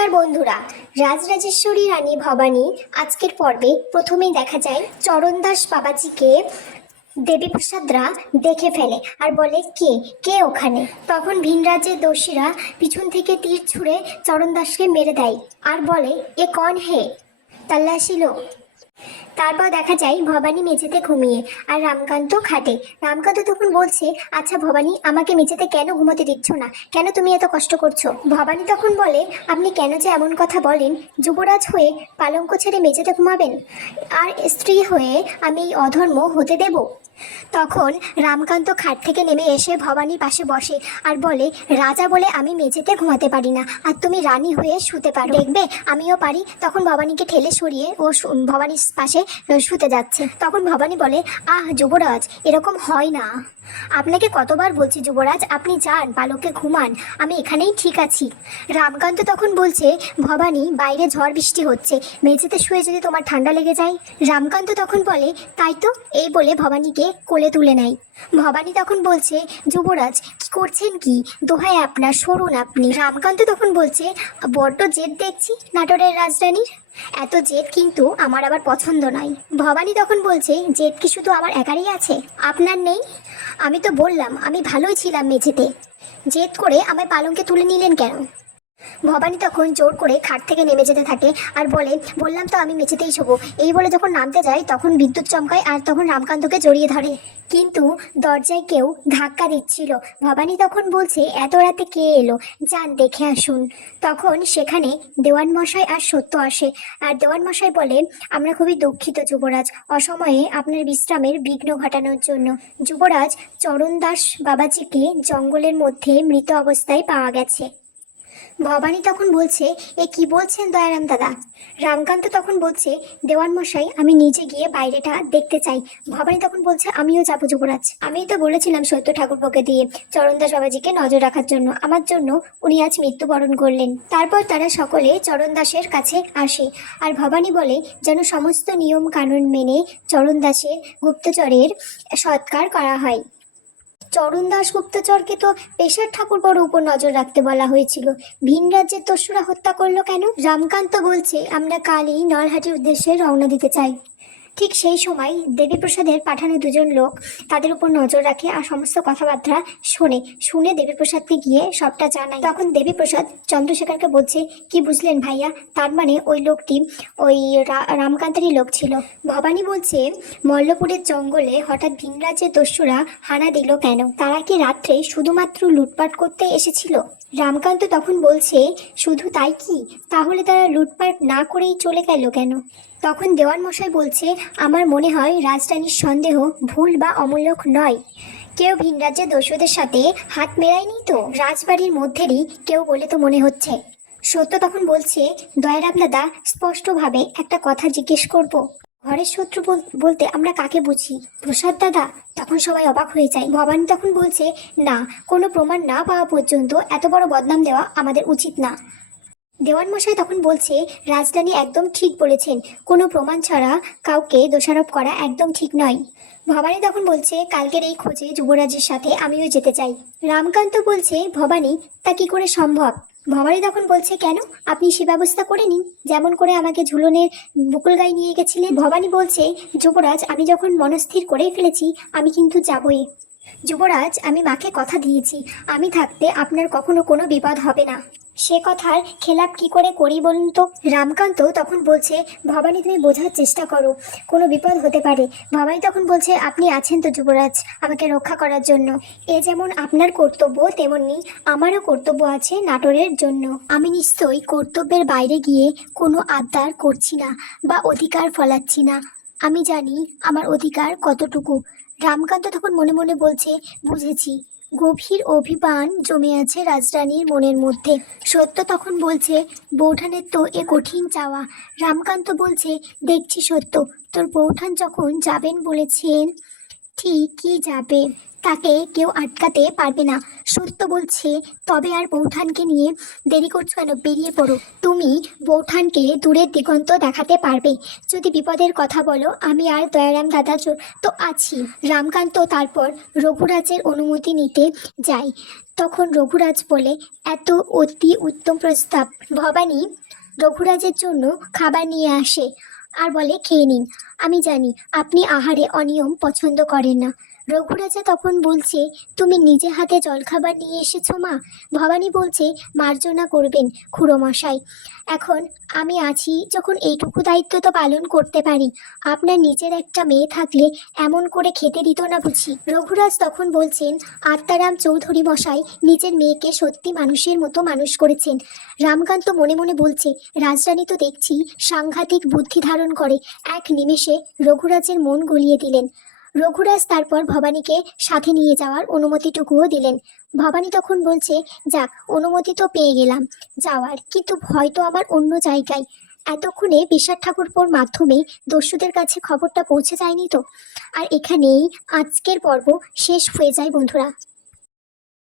নমস্কার বন্ধুরা, রাজরাজেশ্বরী রানী ভবানী, আজকের পর্বে প্রথমেই দেখা যায় চরণদাস বাবাজিকে দেবীপ্রসাদরা দেখে ফেলে আর বলে, কে? কে ওখানে? তখন ভিনরাজ্যের দোষীরা পিছন থেকে তীর ছুঁড়ে চরণদাসকে মেরে দেয় আর বলে, এ কন হে? তাল্লাশি লোক তারপর দেখা যায় ভবানী মেঝেতে ঘুমিয়ে আর রামকান্ত খাটে। রামকান্ত তখন বলছে আচ্ছা ভবানী, আমাকে মেঝেতে কেন ঘুমোতে দিচ্ছ না? কেন তুমি এত কষ্ট করছ? ভবানী তখন বলে, আপনি কেন যে এমন কথা বলেন? যুবরাজ হয়ে পালঙ্ক ছেড়ে মেঝেতে ঘুমাবেন? আর স্ত্রী হয়ে আমি এই অধর্ম হতে দেব? তখন রামকান্ত খাট থেকে নেমে এসে ভবানীর পাশে বসে আর বলে, রাজা বলে আমি মেঝেতে ঘুমাতে পারি না আর তুমি রানী হয়ে শুতে পারো। দেখবে, আমিও পারি। তখন ভবানীকে ঠেলে সরিয়ে ও ভবানীর পাশে শুতে যাচ্ছে। তখন ভবানী বলে, আহ, যুবরাজ, এরকম হয় না। আপনাকে কতবার বলছি, যুবরাজ, আপনি যান বালককে ঘুমান, আমি এখানেই ঠিক আছি। রামকান্ত তখন বলছে, ভবানী, বাইরে ঝড় বৃষ্টি হচ্ছে, মেঝেতে শুয়ে যদি তোমার ঠান্ডা লেগে যায়? রামকান্ত তখন বলে, তাই তো, এই বলে ভবানীকে কোলে তুলে নেয়। ভবানী তখন বলছে, যুবরাজ, কি করছেন কি? দোহায় আপনার, সরুন আপনি। রামকান্ত তখন বলছে, বড্ড জেদ দেখছি নাটোরের রাজরানীর এত জেদ কিন্তু আমার আবার পছন্দ নয়। ভবানী তখন বলছে, জেদ কি শুধু আমার একারই আছে? আপনার নেই? আমি তো বললাম, আমি ভালোই ছিলাম মেঝেতে। জেদ করে আমায় পালঙ্কে তুলে নিলেন কেন? ভবানী তখন জোর করে খাট থেকে নেমে যেতে থাকে আর বলে, বললাম তো আমি মেঝেতেই শোবো। এই বলে যখন নামতে যায়, তখন বিদ্যুৎ চমকায় আর তখন রামকান্তকে জড়িয়ে ধরে। কিন্তু দরজায় কেউ ধাক্কা দিচ্ছিল। ভবানী তখন বলছে, এত রাতে কে এলো? যান, দেখে আসুন। তখন সেখানে দেওয়ান মশাই আর সত্য আসে। আর দেওয়ান মশাই বলে, আমরা খুবই দুঃখিত যুবরাজ। অসময়ে আপনার বিশ্রামের বিঘ্ন ঘটানোর জন্য। যুবরাজ চরণ দাস বাবাজিকে জঙ্গলের মধ্যে মৃত অবস্থায় পাওয়া গেছে। ভবানী তখন বলছে, এ কি বলছেন দয়ারাম দাদা? রামকান্ত তখন বলছে দেওয়ান মশাই আমি নিজে গিয়ে বাইরেটা দেখতে চাই। ভবানী তখন বলছে, আমিও যাব যুবরাজ। আমিই তো বলেছিলাম সত্য ঠাকুরপোকে দিয়ে চরণদাস বাবাজিকে নজর রাখার জন্য। আমার জন্য উনি আজ মৃত্যুবরণ করলেন। তারপর তারা সকলে চরণদাসের কাছে আসে। আর ভবানী বলে, যেন সমস্ত নিয়ম কানুন মেনে চরণদাসের গুপ্তচরের সৎকার করা হয়। চরণ দাস গুপ্তচরকে তো পেশার ঠাকুর বড় উপর নজর রাখতে বলা হয়েছিল। ভিন রাজ্যের তস্যুরা হত্যা করল কেন? রামকান্ত বলছে, আমরা কালই নলহাটির উদ্দেশ্যে রওনা দিতে চাই। ঠিক সেই সময় দেবীপ্রসাদের পাঠানো দুজন লোক তাদের উপর নজর রাখে আর সমস্ত কথাবার্তা শোনে। শুনে দেবীপ্রসাদকে গিয়ে সবটা জানায়। তখন দেবীপ্রসাদ চন্দ্রশেখরকে বলছে, কি বুঝলেন ভাইয়া? তার মানে ওই লোকটি ওই রামকান্তেরই লোক ছিল। ভবানী বলছে, মল্লপুরের জঙ্গলে হঠাৎ ভিনরাজ্যের দস্যুরা হানা দিল কেন? তারা কি রাত্রে শুধুমাত্র লুটপাট করতে এসেছিল? রামকান্ত তখন বলছে, শুধু তাই কি? তাহলে তারা লুটপাট না করেই চলে গেল কেন? তখন দেওয়ান মশাই বলছে আমার মনে হয় রাজরানীর সন্দেহ ভুল বা অমূলক নয়। কেউ ভিন রাজ্যের দস্যুদের সাথে হাত মেলায়নি তো? রাজবাড়ির মধ্যেরই কেউ বলে তো মনে হচ্ছে। সত্য তখন বলছে, দয়ারাম দাদা, স্পষ্টভাবে একটা কথা জিজ্ঞেস করব। ঘরের শত্রু বল- বলতে আমরা কাকে বুঝি? প্রসাদ দাদা? তখন সবাই অবাক হয়ে যায়। ভবানী তখন বলছে, না, কোনো প্রমাণ না পাওয়া পর্যন্ত এত বড় বদনাম দেওয়া আমাদের উচিত না। দেওয়ান মশাই তখন বলছে, রাজধানী একদম ঠিক বলেছেন। কোনো প্রমাণ ছাড়া কাউকে দোষারোপ করা একদম ঠিক নয়। ভবানী তখন বলছে, কালকের এই খোঁজে যুবরাজের সাথে আমিও যেতে চাই। রামকান্ত বলছে, ভবানী, তা কি করে সম্ভব? ভবানী তখন বলছে, কেন? আপনি সে ব্যবস্থা করে নিন। যেমন করে আমাকে ঝুলনের বকুল গায়ে নিয়ে গেছিলেন। ভবানী বলছে, যুবরাজ, আমি যখন মনস্থির করেই ফেলেছি, আমি কিন্তু যাবই। যুবরাজ, আমি মাকে কথা দিয়েছি। আমি থাকতে আপনার কখনো কোনো বিপদ হবে না। সে কথার খেলাপ কি করে করি বলুন তো? রামকান্ত তখন বলছে, ভবানী, তুমি বোঝার চেষ্টা করো, কোনো বিপদ হতে পারে। ভবানী তখন বলছে, আপনি আছেন তো যুবরাজ, আমাকে রক্ষা করার জন্য। এ যেমন আপনার কর্তব্য, তেমনি আমারও কর্তব্য আছে নাটোরের জন্য। আমি নিশ্চয়ই কর্তব্যের বাইরে গিয়ে কোনো আবদার করছি না বা অধিকার ফলাচ্ছি না। আমি জানি আমার অধিকার কতটুকু। রামকান্ত তখন মনে মনে বলছে, বুঝেছি। গভীর অভিমান জমে আছে রাজরানীর মনের মধ্যে। সত্য তখন বলছে বৌঠানের তো এ কঠিন চাওয়া। রামকান্ত বলছে, দেখছি সত্য। তোর বৌঠান যখন যাবেন বলেছেন ঠিকই যাবে। তাকে কেউ আটকাতে পারবে না। সত্য বলছে, তবে আর বৌঠানকে নিয়ে দেরি করছ কেন? বেরিয়ে পড়ো। তুমি বৌঠানকে দূরের দিগন্ত দেখাতে পারবে। যদি বিপদের কথা বলো, আমি আর দয়ারাম দাদা তো আছি। রামকান্ত তারপর রঘুরাজের অনুমতি নিতে যায়। তখন রঘুরাজ বলে, এত অতি উত্তম প্রস্তাব। ভবানী রঘুরাজের জন্য খাবার নিয়ে আসে। আর বলে খেয়ে নিন। আমি জানি আপনি আহারে অনিয়ম পছন্দ করেন না। রঘুরাজা তখন বলছে, তুমি নিজে হাতে জলখাবার নিয়ে এসেছ মা? ভবানী বলছে, মার্জনা করবেন খুড়োমশাই। এখন আমি আছি যখন এইটুকু দায়িত্ব তো পালন করতে পারি। আপনার নিজের একটা মেয়ে থাকলে এমন করে খেতে দিত না বুঝি? রঘুরাজ তখন বলছেন, আত্মারাম চৌধুরী মশাই নিজের মেয়েকে সত্যি মানুষের মতো মানুষ করেছেন। রামকান্ত মনে মনে বলছে, রাজরানী তো দেখছি সাংঘাতিক বুদ্ধি ধারণ করে। এক নিমেষে রঘুরাজের মন গলিয়ে দিলেন। রঘুরাজ তারপর ভবানীকে সাথে নিয়ে যাওয়ার অনুমতিটুকুও দিলেন। ভবানী তখন বলছে, যাক, অনুমতি তো পেয়ে গেলাম যাওয়ার, কিন্তু ভয় তো আমার অন্য জায়গায়। এতক্ষণে বিশ্বাস ঠাকুরপোর মাধ্যমে দস্যুদের কাছে খবরটা পৌঁছে যায়নি তো? আর এখানেই আজকের পর্ব শেষ হয়ে যায় বন্ধুরা।